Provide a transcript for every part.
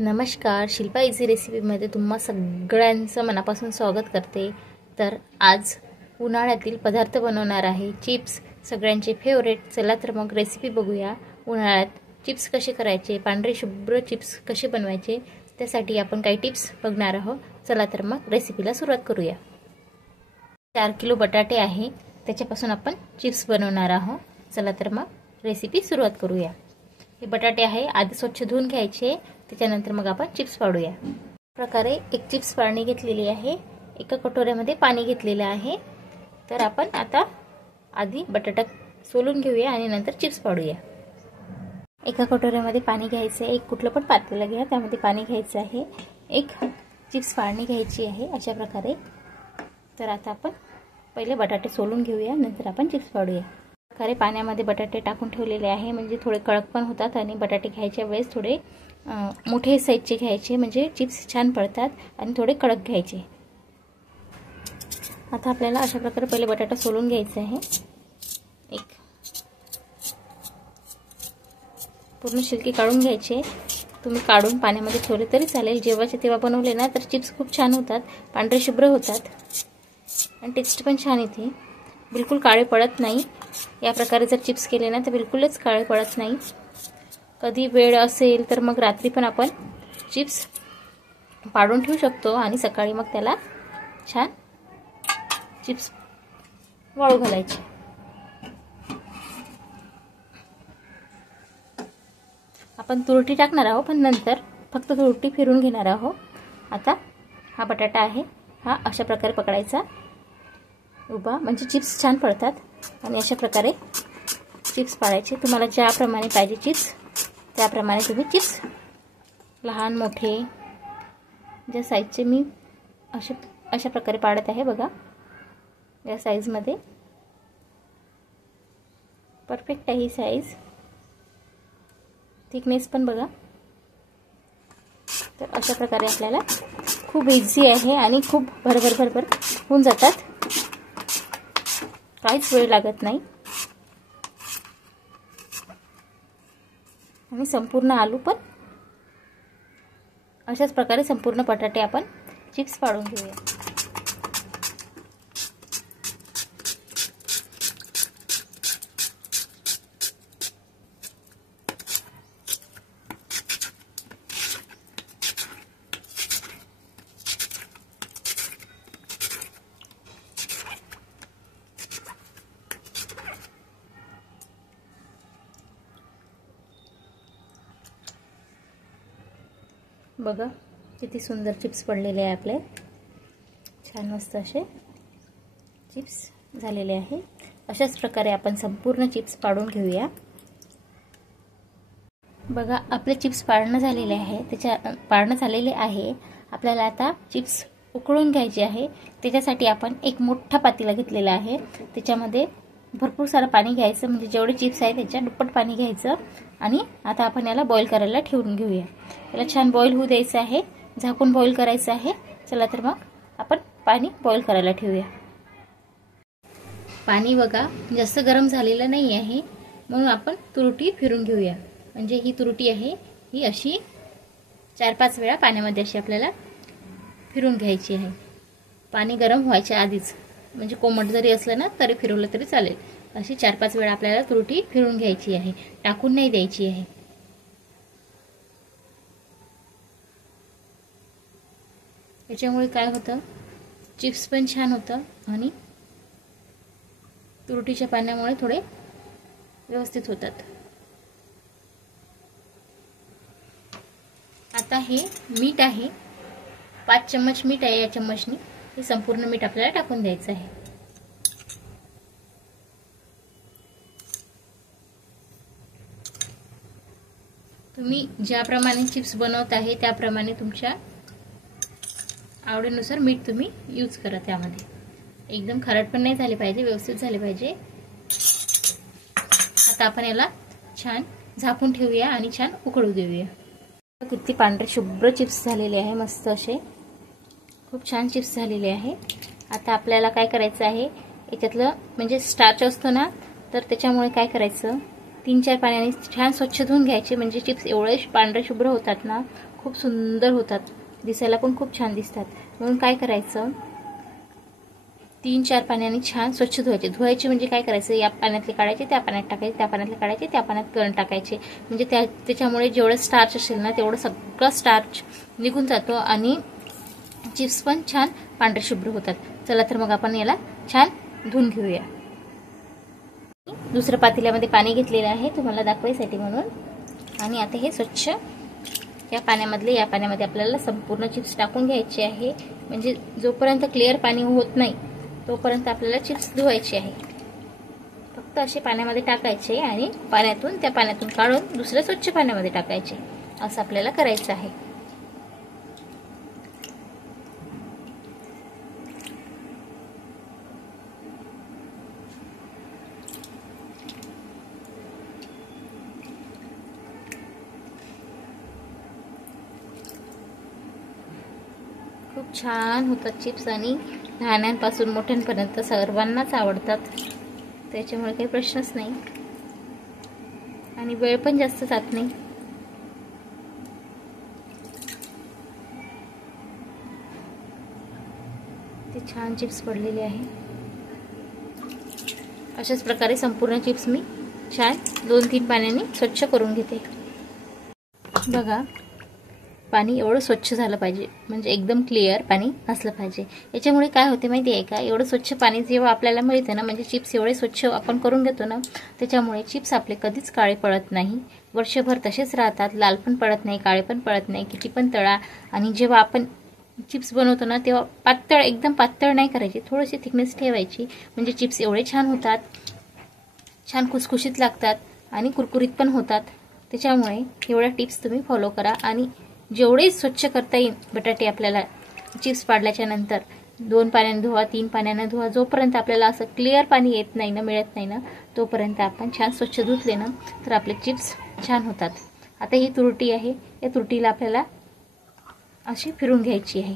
नमस्कार, शिल्पा इझी रेसिपीमध्ये तुम्हा सगळ्यांचं मनापासून स्वागत करते। तर आज उन्हाळ्यातील पदार्थ बनवणार आहे, चिप्स, सगळ्यांचे फेवरेट। चला तर मग रेसिपी बघूया। उन्हाळ्यात चिप्स कसे करायचे, पांढरे शुभ्र चिप्स कसे बनवायचे, त्यासाठी आपण काही टिप्स बघणार आहोत। चला तर मग रेसिपीला सुरुवात करूया। 4 किलो बटाटे आहे, त्याच्यापासून आपण चिप्स बनवणार आहोत। चला तर मग रेसिपी सुरुवात करूया। हे बटाटे आहे, आधी स्वच्छ धुवून घ्यायचे, त्याच्यानंतर मग आपण चिप्स पाडूया। प्रकारे एक चिप्स पाडणी घेतलेली आहे, एका कटोऱ्यामध्ये पाणी घेतलेले आहे। तर आपण आता आधी बटाटा सोलून घेऊया आणि नंतर चिप्स पाडूया। एका कटोऱ्यामध्ये पाणी घ्यायचे, एक कुठलं पण पातेलं घ्या, त्यामध्ये पाणी घ्यायचं आहे, एक चिप्स पाडणी घ्यायची आहे अशा प्रकारे। तर आता आपण पहिले बटाटे सोलून घेऊया, नंतर आपण चिप्स पाडूया। प्रकारे पाण्यामध्ये बटाटे टाकून ठेवलेले आहे, म्हणजे थोडे कडक पण होतात आणि बटाटे घ्यायच्या वेळेस थोडे मोठे साईजचे घ्यायचे, म्हणजे चिप्स छान पडतात, आणि थोडे कडक घ्यायचे। आता आपल्याला अशा प्रकारे पहिले बटाटा सोलून घ्यायचा आहे। एक पूर्ण छिलके काढून घ्यायचे, तुम्ही काढून पाण्यामध्ये ठेवले तरी चालेल। जेव्हाचे तेव्हा बनवले ना तर चिप्स खूप छान होतात, पांढरे शुभ्र होतात आणि टेस्ट पण छान येते, बिलकुल काळे पडत नाही। या प्रकारे जर चिप्स केले ना तर बिलकुलच काळे पडत नाही। कधी वेळ असेल तर मग रात्री पण आपण चिप्स पाडून ठेवू शकतो आणि सकाळी मग त्याला छान चिप्स वाळू घालायचे। आपण तुरटी टाकणार आहोत, पण नंतर फक्त तुरटी फिरून घेणार आहोत। आता हा बटाटा आहे, हा अशा प्रकारे पकडायचा उभा, म्हणजे चिप्स छान पडतात। आणि अशा प्रकारे चिप्स पाडायचे, तुम्हाला ज्याप्रमाणे पाहिजे चिप्स त्याप्रमाणे तुम्ही चिप्स, लहान मोठे ज्या साईजचे मी अशा प्रकारे पाडत आहे बघा। या साईजमध्ये परफेक्ट आहे ही साईज, थिकनेस पण बघा। तर अशा प्रकारे आपल्याला खूप इझी आहे आणि खूप भरभर होऊन जातात, काहीच वेळ लागत नाही। आणि संपूर्ण आलू पण अशाच प्रकारे संपूर्ण बटाटे आपण चिप्स पाडून घेऊया। बघा किती सुंदर चिप्स पडलेले आहे आपले, छान मस्त असे चिप्स झालेले आहे। अशाच प्रकारे आपण संपूर्ण चिप्स पाडून घेऊया। बघा आपले चिप्स पाडणं झालेले आहे, आपल्याला आता चिप्स उकळून घ्यायचे आहे। त्याच्यासाठी आपण एक मोठा पातेला घेतलेला आहे, त्याच्यामध्ये भरपूर सारं पाणी घ्यायचं, म्हणजे जेवढे चिप्स आहे त्याच्या दुप्पट पाणी घ्यायचं। आणि आता आपण याला बॉईल करायला ठेवून घेऊया। याला छान बॉईल होऊ द्यायचं आहे, झाकून बॉईल करायचं आहे। चला तर मग आपण पाणी बॉईल करायला ठेवूया। पाणी बघा जास्त गरम झालेलं नाही आहे, म्हणून आपण तुरटी फिरून घेऊया। म्हणजे ही तुरटी आहे, ही अशी 4-5 वेळा पाण्यामध्ये अशी आपल्याला फिरून घ्यायची आहे, पाणी गरम व्हायच्या आधीच। म्हणजे कोमट जरी असलं ना तरी फिरवलं तरी चालेल, अशी 4-5 वेळा आपल्याला तुरटी फिरून घ्यायची आहे, टाकून नाही द्यायची आहे। याच्यामुळे काय होतं, चिप्स पण छान होतं आणि तुरटीच्या पाण्यामुळे थोडे व्यवस्थित होतात। आता हे मीठ आहे, 5 चम्मच मीठ आहे, या चम्मचनी हे संपूर्ण मीठ आपल्याला टाकून द्यायचं आहे। तुम्ही ज्याप्रमाणे चिप्स बनवत आहे त्याप्रमाणे तुमच्या आवडीनुसार मीठ तुम्ही यूज करा। त्यामध्ये एकदम खारट पण नाही झाले पाहिजे, व्यवस्थित झाले पाहिजे। आता आपण याला छान झाकून ठेवूया आणि छान उकळू देऊया। किती पांढरे शुभ्र चिप्स झालेले आहे, मस्त असे खूप छान चिप्स झालेले आहे। आता आपल्याला काय करायचं आहे, याच्यातलं म्हणजे स्टार्च असतो ना, तर त्याच्यामुळे काय करायचं, 3-4 पाण्याने छान स्वच्छ धुवून घ्यायचे, म्हणजे चिप्स एवढे पांढरे शुभ्र होतात ना, खूप सुंदर होतात, दिसायला पण खूप छान दिसतात. म्हणून काय करायचं, 3-4 पाण्याने छान स्वच्छ धुवायचे म्हणजे काय करायचं, या पाण्यातले काढायचे त्या पाण्यात टाकायचे, त्या पाण्यातले काढायचे त्या पाण्यात कण टाकायचे, म्हणजे त्याच्यामुळे जेवढं स्टार्च असेल ना तेवढं सगळं स्टार्च निघून जातो आणि चिप्स पण छान पांढरे शुभ्र होतात. चला तर मग आपण याला छान धुवून घेऊया. दुसऱ्या पातेल्यामध्ये पाणी घेतलेलं आहे तुम्हाला दाखवायसाठी म्हणून, आणि आता हे स्वच्छ या पाण्यामध्ये आपल्याला संपूर्ण चिप्स टाकून घ्यायचे आहे. म्हणजे जोपर्यंत क्लिअर पाणी होत नाही तोपर्यंत आपल्याला चिप्स धुवायचे आहे. फक्त असे पाण्यामध्ये टाकायचे आणि त्या पाण्यातून काढून दुसऱ्या स्वच्छ पाण्यामध्ये टाकायचे, असं आपल्याला करायचं आहे. खूप छान होतात चिप्स आणि लहानांपासून मोठ्यांपर्यंत सर्वांनाच आवडतात, त्याच्यामुळे काही प्रश्नच नाही आणि वेळ पण जास्त जात नाही. ते छान चिप्स पडलेले आहे. अशाच प्रकारे संपूर्ण चिप्स मी छान 2-3 पाण्याने स्वच्छ करून घेते. बघा, पाणी एवढं स्वच्छ झालं पाहिजे, म्हणजे एकदम क्लिअर पाणी असलं पाहिजे. याच्यामुळे काय होते माहिती आहे का, एवढं स्वच्छ पाणी जेव्हा आपल्याला मिळते ना, म्हणजे चिप्स एवढे स्वच्छ आपण करून घेतो ना, त्याच्यामुळे चिप्स आपले कधीच काळे पडत नाही, वर्षभर तसेच राहतात, लाल पण पडत नाही, काळे पण पडत नाही, किती पण तळा. आणि जेव्हा आपण चिप्स बनवतो ना तेव्हा एकदम पातळ नाही करायची, थोडीशी थिकनेस ठेवायची, म्हणजे चिप्स एवढे छान होतात, छान खुसखुशीत लागतात आणि कुरकुरीत पण होतात. त्याच्यामुळे एवढ्या टिप्स तुम्ही फॉलो करा. आणि जेवढे स्वच्छ करता येईल बटाटे आपल्याला चिप्स पाडल्याच्या नंतर 2 पाण्याने धुवा, 3 पाण्याने धुवा, जोपर्यंत आपल्याला असं क्लिअर पाणी येत नाही ना, मिळत नाही ना, तोपर्यंत आपण छान स्वच्छ धुतले ना तर आपले चिप्स छान होतात. आता ही तुरटी आहे, या तुरटीला आपल्याला अशी फिरून घ्यायची आहे.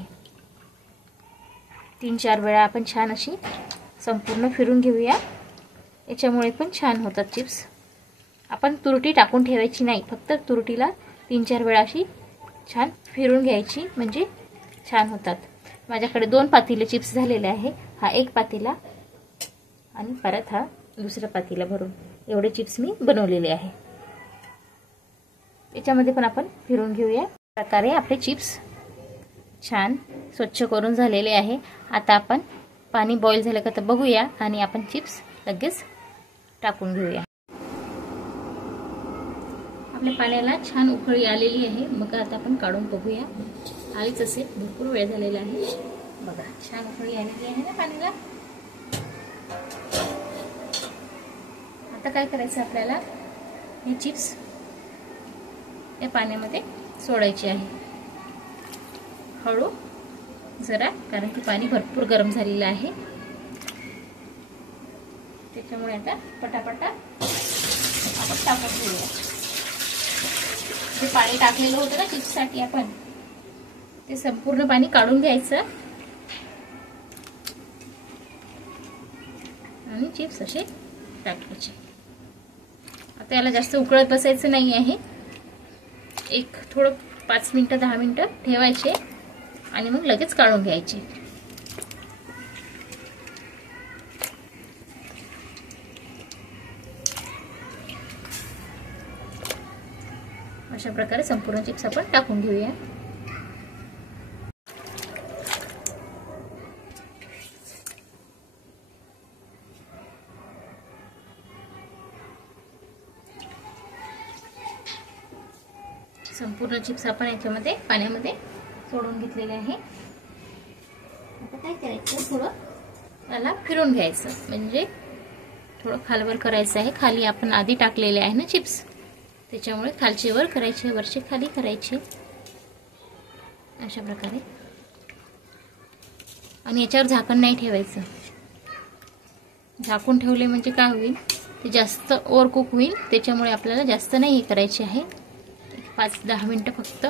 3-4 वेळा आपण छान अशी संपूर्ण फिरून घेऊया, याच्यामुळे पण छान होतात चिप्स. आपण तुरटी टाकून ठेवायची नाही, फक्त तुरटीला 3-4 वेळा अशी छान फिरून घ्यायची, म्हणजे छान होतात. माझ्याकडे 2 पातेले चिप्स झालेले आहे, हा 1 पातेला आणि परत हा दुसरा पातेला भरून एवढे चिप्स मी बनवलेले आहे. याच्यामध्ये पण आपण फिरून घेऊया. प्रकारे आपले चिप्स छान स्वच्छ करून झालेले आहे. आता आपण पाणी बॉईल झालं का तर बघूया आणि आपण चिप्स लगेच टाकून घेऊया. आपल्या पाण्याला छान उकळी आलेली आहे, बघा. आता आपण काढून बघूया. आलीच असेल, भरपूर वेळ झालेला आहे. बघा, छान उकळी आलेली आहे ना पाण्याला. आता काय करायचं, आपल्याला हे चिप्स या पाण्यामध्ये सोडायचे आहे, हळू जरा, कारण की पाणी भरपूर गरम झालेलं आहे. त्याच्यामुळे आता पटापटा आपण टाकून घेऊया. जे पाणी टाकलेलं होतं ना चिप्ससाठी आपण, ते संपूर्ण पाणी काढून घ्यायचं आणि चिप्स असे टाकायचे. आता याला जास्त उकळत बसायचं नाही आहे, एक थोडं 5 मिनिटं 10 मिनिटं ठेवायचे आणि मग लगेच काढून घ्यायचे. अशा प्रकारे संपूर्ण चिप्स आपण टाकून घेऊया. संपूर्ण चिप्स आपण याच्यामध्ये पाण्यामध्ये सोडून घेतलेले आहे. आता काय करायचं, थोडं याला फिरून घ्यायचं, म्हणजे थोडं खालवर करायचं आहे. खाली आपण आधी टाकलेले आहे ना चिप्स, त्याच्यामुळे खालचे वर करायचे, वरचे खाली करायचे, अशा प्रकारे. आणि याच्यावर झाकण नाही ठेवायचं. झाकून ठेवले म्हणजे काय होईल, ते जास्त ओव्हर कुक होईल. त्याच्यामुळे आपल्याला जास्त नाही करायचे आहे, 5-10 मिनिटं फक्त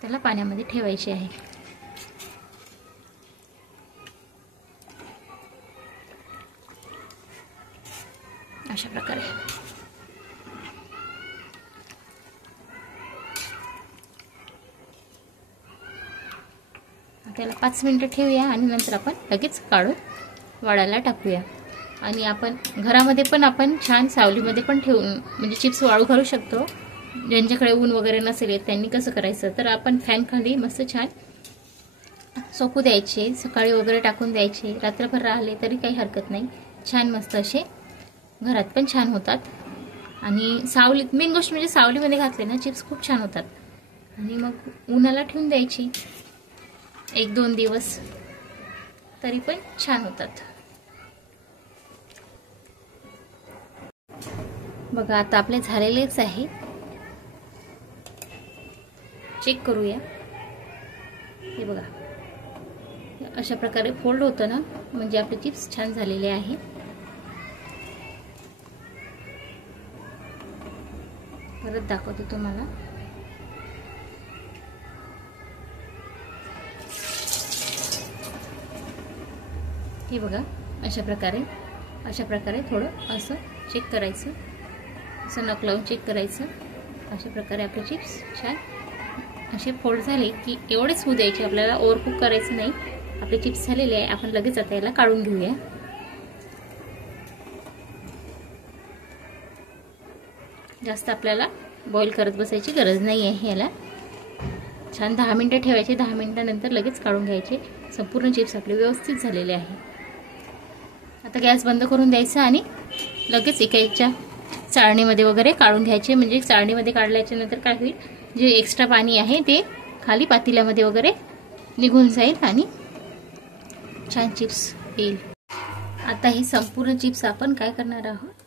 त्याला पाण्यामध्ये ठेवायचे आहे. अशा प्रकारे त्याला 5 मिनिटं ठेवूया आणि नंतर आपण लगेच काढून वाळायला टाकूया. आणि आपण घरामध्ये पण आपण छान सावलीमध्ये पण ठेवून म्हणजे चिप्स वाळू घालू शकतो. ज्यांच्याकडे ऊन वगैरे नसेल त्यांनी कसं करायचं, तर आपण फॅन खाली मस्त छान सोकू द्यायचे, सकाळी वगैरे टाकून द्यायचे, रात्रभर राहिले तरी काही हरकत नाही. छान मस्त असे घरात पण छान होतात. आणि सावलीत मेन गोष्ट म्हणजे सावलीमध्ये घातले ना चिप्स खूप छान होतात. आणि मग उन्हाला ठेवून द्यायची 1-2 दिवस तरी पण छान होतात. बघा आता आपले झालेलेच आहे. चेक करूया. हे बघा अशा प्रकारे फोल्ड होतं ना, म्हणजे आपले चिप्स छान झालेले आहे. परत दाखवते तुम्हाला. हे बघा अशा प्रकारे थोडं असं चेक करायचं, असं नख लावून चेक करायचं. अशा प्रकारे आपले चिप्स छान असे फोल्ड झाले की एवढेच होऊ द्यायचे, आपल्याला ओव्हरकुक करायचं नाही. आपले चिप्स झालेले आहे. आपण लगेच आता याला काढून घेऊया. जास्त आपल्याला बॉईल करत बसायची गरज नाही आहे. याला छान 10 मिनिटं ठेवायचे. 10 मिनिटानंतर लगेच काढून घ्यायचे. संपूर्ण चिप्स आपले व्यवस्थित झालेले आहे. आता गॅस बंद करून द्यायचा आणि लगेच एकाच्या चाळणीमध्ये वगैरे काढून घ्यायचे. म्हणजे चाळणीमध्ये काढल्याच्या नंतर काय होईल, जे एक्स्ट्रा पाणी आहे ते खाली पातेल्यामध्ये वगैरे निघून जाईल आणि छान चिप्स येईल. आता हे संपूर्ण चिप्स आपण काय करणार आहोत,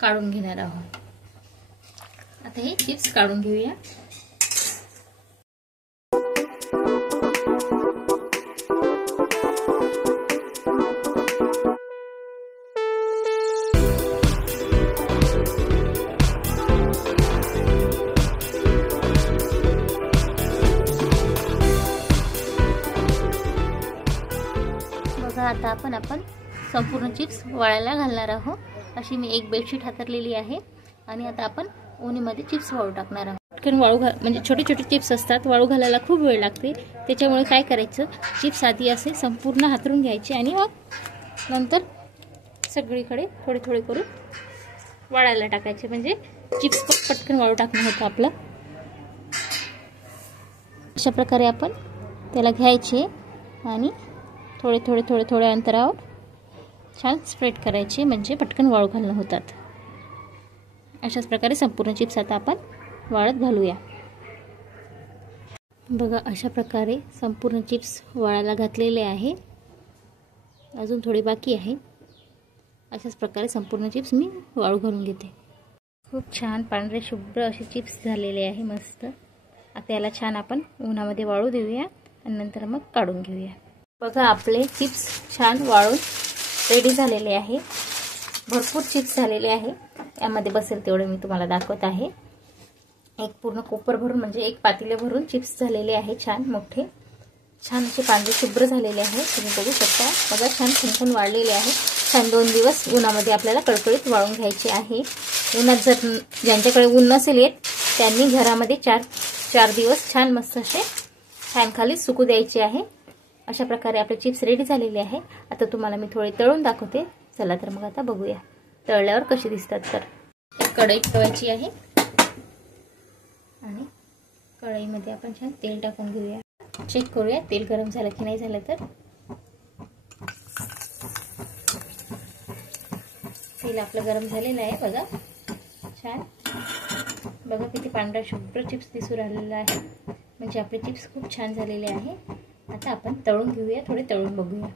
काढून घेणार आहोत. आता हे चिप्स काढून घेऊया. आता आपण संपूर्ण चिप्स वाळायला घालणार आहोत. अशी मी एक बेडशीट हातरलेली आहे आणि आता आपण ओनीमध्ये चिप्स वाळू टाकणार आहोत. पटकन वाळू म्हणजे छोटे छोटे चिप्स असतात, वाळू घालायला खूप वेळ लागते. त्याच्यामुळे काय करायचं, चिप्स आधी असे संपूर्ण हातरून घ्यायचे आणि मग नंतर सगळीकडे थोडे थोडे करून वाळायला टाकायचे. म्हणजे चिप्स पण पटकन वाळू टाकणं होतं आपलं. अशा प्रकारे आपण त्याला घ्यायचे आणि थोडे थोडे अंतरावर छान स्प्रेड करायचे, म्हणजे पटकन वाळू घालणं होतात. अशाच प्रकारे संपूर्ण चिप्स आता आपण वाळत घालूया. बघा अशा प्रकारे संपूर्ण चिप्स वाळायला घातलेले आहे. अजून थोडी बाकी आहे. अशाच प्रकारे संपूर्ण चिप्स मी वाळू घालून घेते. खूप छान पांढरे शुभ्र असे चिप्स झालेले आहे मस्त. आता याला छान आपण उन्हामध्ये वाळू देऊया आणि नंतर मग काढून घेऊया. बघा आपले चिप्स छान वाळून रेडी झालेले आहे. भरपूर चिप्स झालेले आहे. यामध्ये बसेल तेवढे मी तुम्हाला दाखवत आहे. एक पूर्ण कोपर भरून म्हणजे एक पातेले भरून चिप्स झालेले आहे. छान मोठे, छान असे पांढरे शुभ्र झालेले आहे. तुम्ही बघू शकता. बघा छान फुंकून वाळलेले आहे. छान 2 दिवस उन्हामध्ये आपल्याला कडकडीत वाळून घ्यायचे आहे. उन्हात जर ज्यांच्याकडे ऊन नसेल येत त्यांनी घरामध्ये 4 दिवस छान मस्त असे फॅन खाली सुकू द्यायचे आहे. अशा प्रकारे आपले चिप्स रेडी झालेले आहे. आता तुम्हाला मी थोडे तळून दाखवते. चला तर मग आता बघूया तळल्यावर कसे दिसतात. तर कढई ठेवायची आहे आणि कढईमध्ये आपण छान तेल टाकून घेऊया. चेक करूया तेल गरम झालं की नाही झालं. तर तेल आपलं गरम झालेलं आहे. बघा छान, बघा किती पांढरा शुभ्र चिप्स दिसू राहिलेला आहे. म्हणजे आपले चिप्स खूप छान झालेले आहे. आता आपण तळून घेऊया. थोडे तळून बघूया.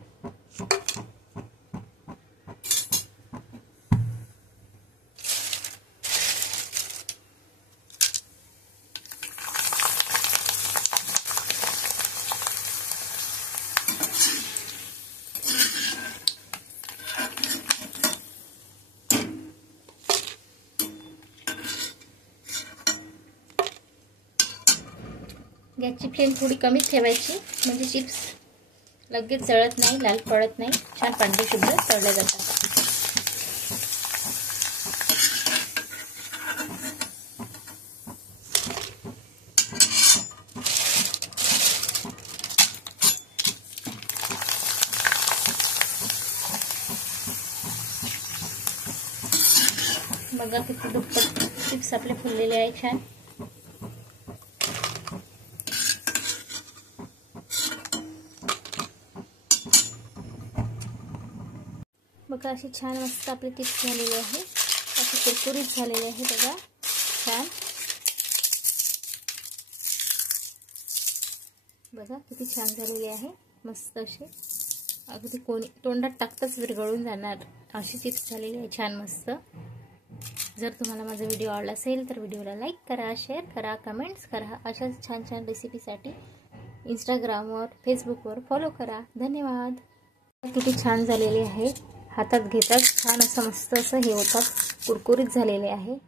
गॅसची फ्लेम थोडी कमीच ठेवायची, म्हणजे चिप्स लगेच जळत नाही, लाल पडत नाही, छान पांढरे शुभ्र तळले जातात. बघा किती दुप्पट चिप्स आपले फुललेले आहे छान. बघा अशी छान मस्त आपले चिप्स झालेले आहे. असे कुरकुरीत झालेले आहे बघा छान. बघा किती छान झालेले आहे मस्त असे. अगदी कोणी तोंडात टाकताच विरघळून जाणार अशी चिप्स झालेली आहे छान मस्त. जर तुम्हाला माझा व्हिडिओ आवडला असेल तर व्हिडिओला लाईक करा, शेअर करा, कमेंट्स करा. अशाच छान छान रेसिपीसाठी इंस्टाग्रामवर फेसबुकवर फॉलो करा. धन्यवाद. किती छान झालेले आहे. हातात घेताच छान असं मस्त असं हे होतात कुरकुरीत झालेले आहे.